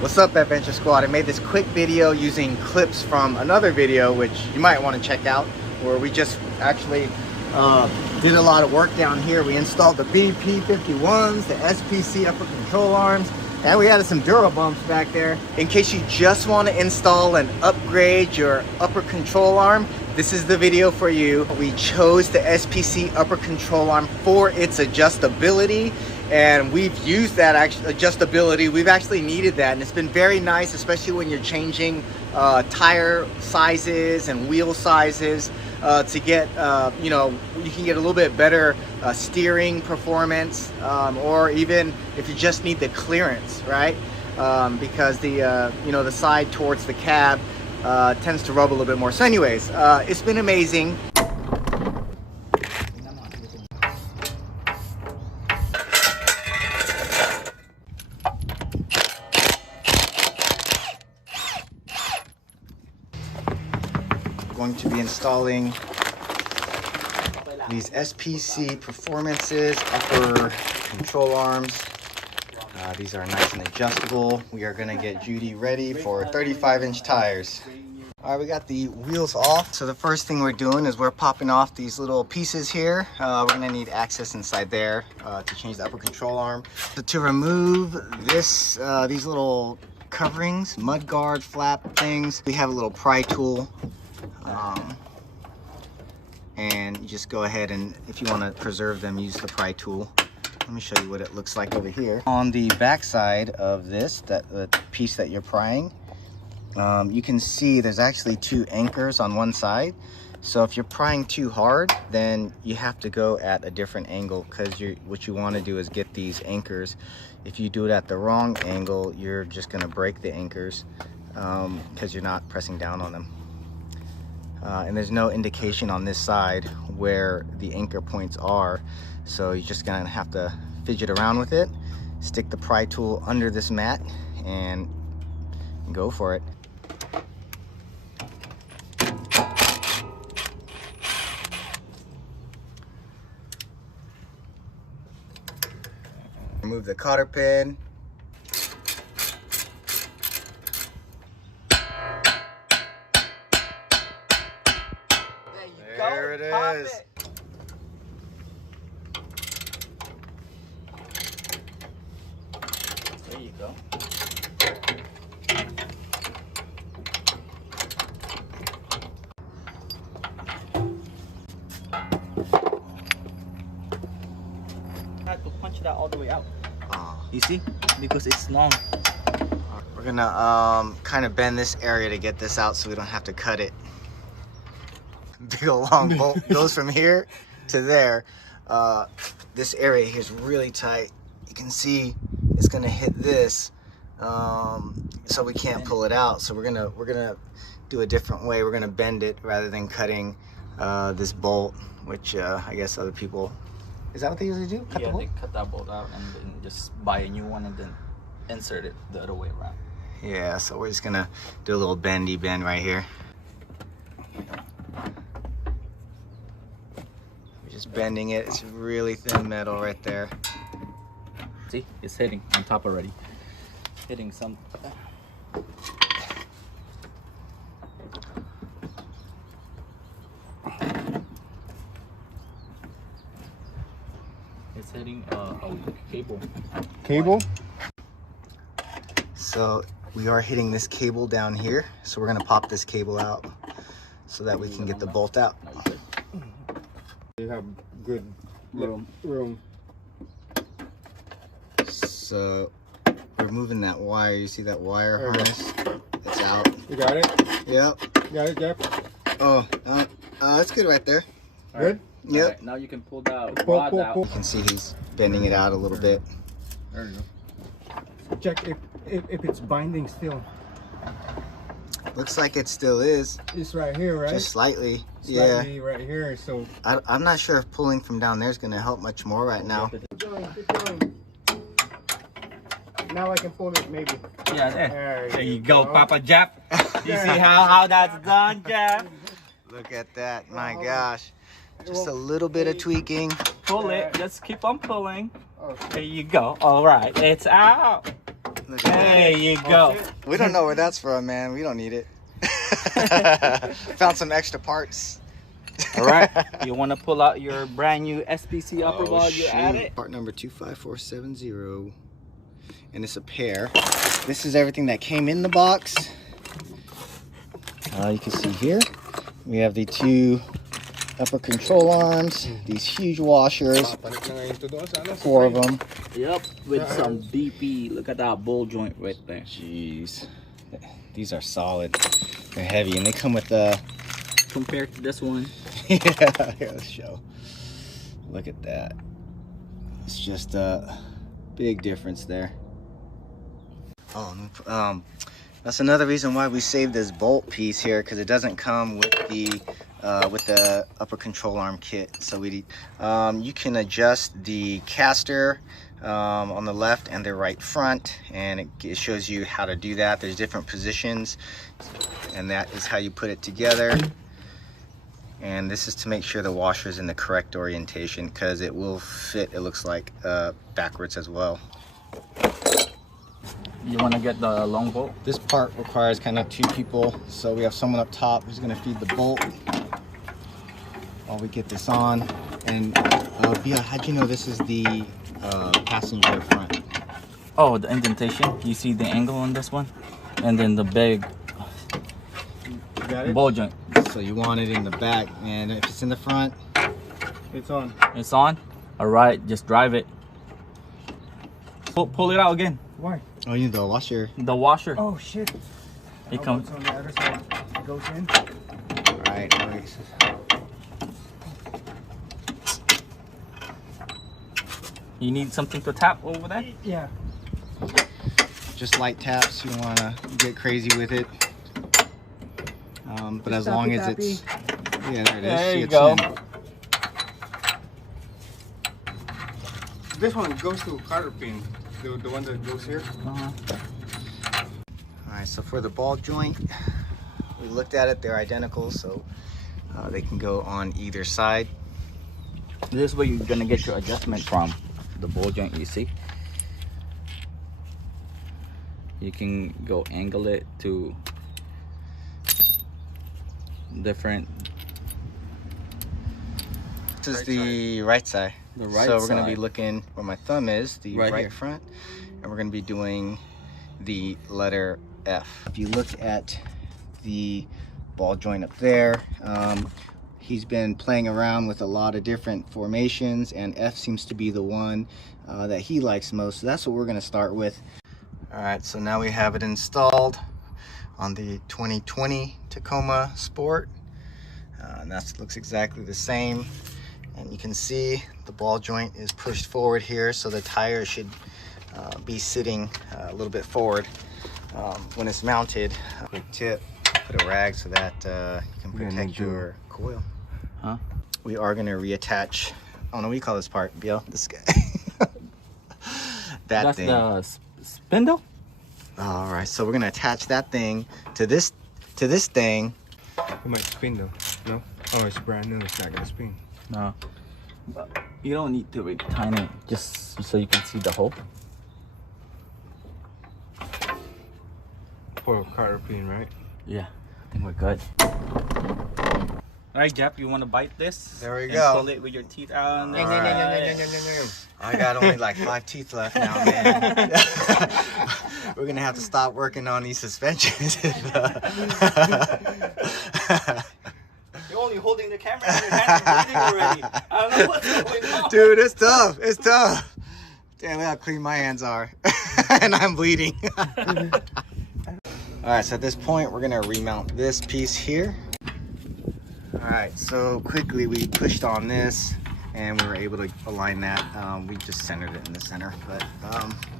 What's up, Adventure Squad? I made this quick video using clips from another video which you might want to check out, where we just actually did a lot of work down here. We installed the BP51s, the SPC upper control arms, and we added some Duro bumps back there. In case you just want to install and upgrade your upper control arm, this is the video for you. We chose the SPC upper control arm for its adjustability, and we've used that adjustability. We've actually needed that, and it's been very nice, especially when you're changing tire sizes and wheel sizes to get, you know, you can get a little bit better steering performance, or even if you just need the clearance, right? Because the, you know, the side towards the cab tends to rub a little bit more. So anyways, it's been amazing. Going to be installing these SPC Performances upper control arms. These are nice and adjustable. We are going to get Judy ready for 35-inch tires. All right, we got the wheels off. So the first thing we're doing is we're popping off these little pieces here. We're going to need access inside there to change the upper control arm. So to remove this, these little coverings, mud guard flap things, we have a little pry tool. And you just go ahead and, if you want to preserve them, use the pry tool. Let me show you what it looks like over here. On the back side of this, the piece that you're prying, you can see there's actually two anchors on one side. So if you're prying too hard, then you have to go at a different angle, because what you want to do is get these anchors. If you do it at the wrong angle, you're just going to break the anchors because you're not pressing down on them. And there's no indication on this side where the anchor points are, so you're just gonna have to fidget around with it, stick the pry tool under this mat, and go for it. Remove the cotter pin. There it is. There you go. I have to punch that all the way out. You see? Because it's long. We're gonna kind of bend this area to get this out so we don't have to cut it. Big old long bolt goes from here to there. This area here is really tight. You can see it's gonna hit this, so we can't pull it out. So we're gonna do a different way. We're gonna bend it rather than cutting this bolt, which I guess other people, is that what they usually do? Cut the bolt? They cut that bolt out and then just buy a new one and then insert it the other way around. Yeah, so we're just gonna do a little bendy bend right here. Just bending it. It's really thin metal right there. See, it's hitting on top already. Hitting some. It's hitting a cable. Cable? So we are hitting this cable down here. So we're gonna pop this cable out so that we can get the bolt out. You have good room. So we're moving that wire. You see that wire harness? It's out. You got it? Yep. Got it, Jeff? Oh, that's good right there. Good? Yep. Right, now you can pull that rod out. You can see he's bending it out a little bit. There you go. Check if it's binding still. Looks like it still is. It's right here, right? Just slightly. Slightly right here. So I'm not sure if pulling from down there is going to help much more right now. keep going. Now I can pull it, maybe. Yeah, there you go, Papa Jap. You see how that's done, Jap? Look at that. My gosh. Just a little bit of tweaking. Pull it. Just keep on pulling. There you go. All right, it's out. Look at There you go. We don't know where that's from, man. We don't need it. Found some extra parts. All right. You want to pull out your brand new SPC upper while you're at it? Part number 25470. And it's a pair. This is everything that came in the box. You can see here, we have the 2 upper control arms, these huge washers, 4 of them. Yep, with some BP. Look at that ball joint right there. Jeez, these are solid. They're heavy, and they come with a. Compared to this one. Yeah, here, let's show. Look at that. It's just a big difference there. Oh, that's another reason why we saved this bolt piece here, because it doesn't come with the upper control arm kit. So you can adjust the caster on the left and the right front, and it shows you how to do that. There's different positions, and that is how you put it together. And this is to make sure the washer is in the correct orientation, because it will fit, it looks like, backwards as well. You want to get the long bolt? This part requires kind of 2 people, so we have someone up top who's going to feed the bolt while we get this on. And Bia, how'd you know this is the passenger front? Oh, the indentation. You see the angle on this one, and then the big ball joint. So you want it in the back, and if it's in the front, it's on. It's on. All right, just drive it. Pull it out again. Why? oh, you need the washer. The washer. Oh shit! It comes. On the other side. It goes in. All right. You need something to tap over there? Yeah. Just light taps. You don't want to get crazy with it. But as long as it's, yeah, there it is. There See, you it's go. in. This one goes to cotter pin. The one that goes here. Alright, so for the ball joint, we looked at it, they're identical, so they can go on either side. This is where you're gonna get your adjustment from. The ball joint, you see? You can go angle it to different. This is the right side. The right so we're going to be side. looking where my thumb is, the Right right here. front, and we're going to be doing the letter F. If you look at the ball joint up there, he's been playing around with a lot of different formations, and F seems to be the one that he likes most. So that's what we're going to start with. All right, so now we have it installed on the 2020 Tacoma Sport, and that looks exactly the same. And you can see the ball joint is pushed forward here, so the tire should be sitting a little bit forward when it's mounted. Quick tip, put a rag so that you can protect your coil. Huh? We are going to reattach, I don't know what you call this part, Bill, this guy. That's thing. the spindle? All right, so we're going to attach that thing to this thing. It might spin though. No? Oh, it's brand new. It's not gonna spin. No. But you don't need to retighten it, just so you can see the hole. For a cotter pin, right? Yeah, I think we're good. All right, Jap, you want to bite this? There we and go. Pull it with your teeth out. And All right. I got only like 5 teeth left now, man. We're gonna have to stop working on these suspensions. You're only holding the camera in your hand and breathing already. I don't know what's going on. Dude, it's tough. It's tough. Damn, look how clean my hands are. And I'm bleeding. All right, so at this point, we're gonna remount this piece here. All right, so quickly we pushed on this and we were able to align that. We just centered it in the center, but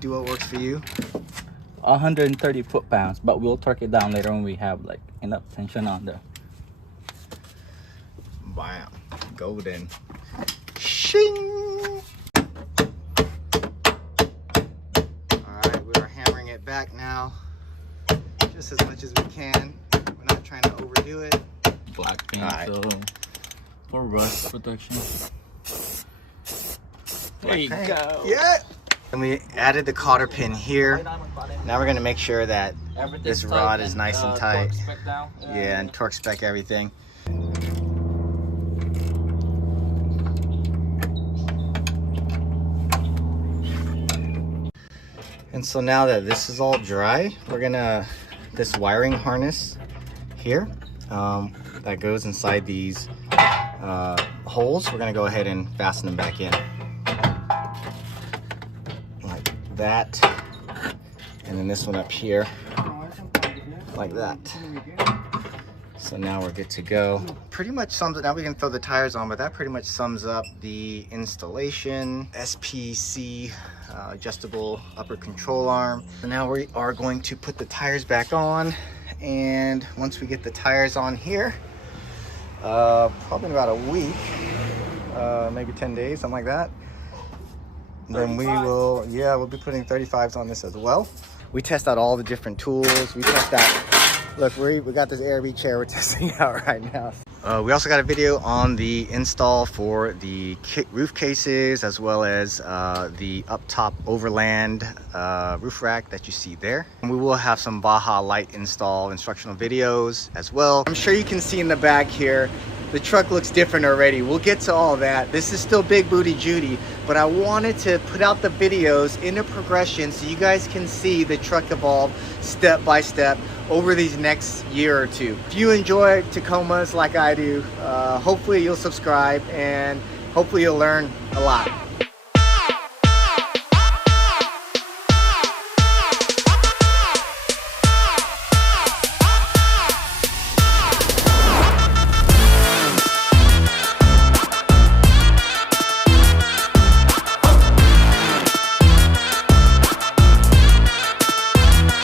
do what works for you. 130 foot-pounds, but we'll torque it down later when we have like enough tension on there. Bam. Golden. Shing! Alright, we are hammering it back now. Just as much as we can. We're not trying to overdo it. Black paint, Alright. so for rust protection. There you go. Yeah! And we added the cotter pin here. Now we're going to make sure that this rod is nice and tight. Yeah, and torque spec everything. And so now that this is all dry, we're gonna, this wiring harness here that goes inside these holes, we're gonna go ahead and fasten them back in. Like that. And then this one up here, like that. So now we're good to go. Pretty much sums it, now we can throw the tires on, but that pretty much sums up the installation. SPC, adjustable upper control arm. So now we are going to put the tires back on. And once we get the tires on here, probably in about a week, maybe 10 days, something like that. Then we will, yeah, we'll be putting 35s on this as well. We test out all the different tools. We test out, look, we got this Airbnb chair we're testing out right now. We also got a video on the install for the roof cases, as well as the up top overland roof rack that you see there. And we will have some Baja Light install instructional videos as well. I'm sure you can see in the back here, the truck looks different already. We'll get to all that. This is still Big Booty Judy, but I wanted to put out the videos in a progression so you guys can see the truck evolve step by step over these next year or two. If you enjoy Tacomas like I do, hopefully you'll subscribe and hopefully you'll learn a lot.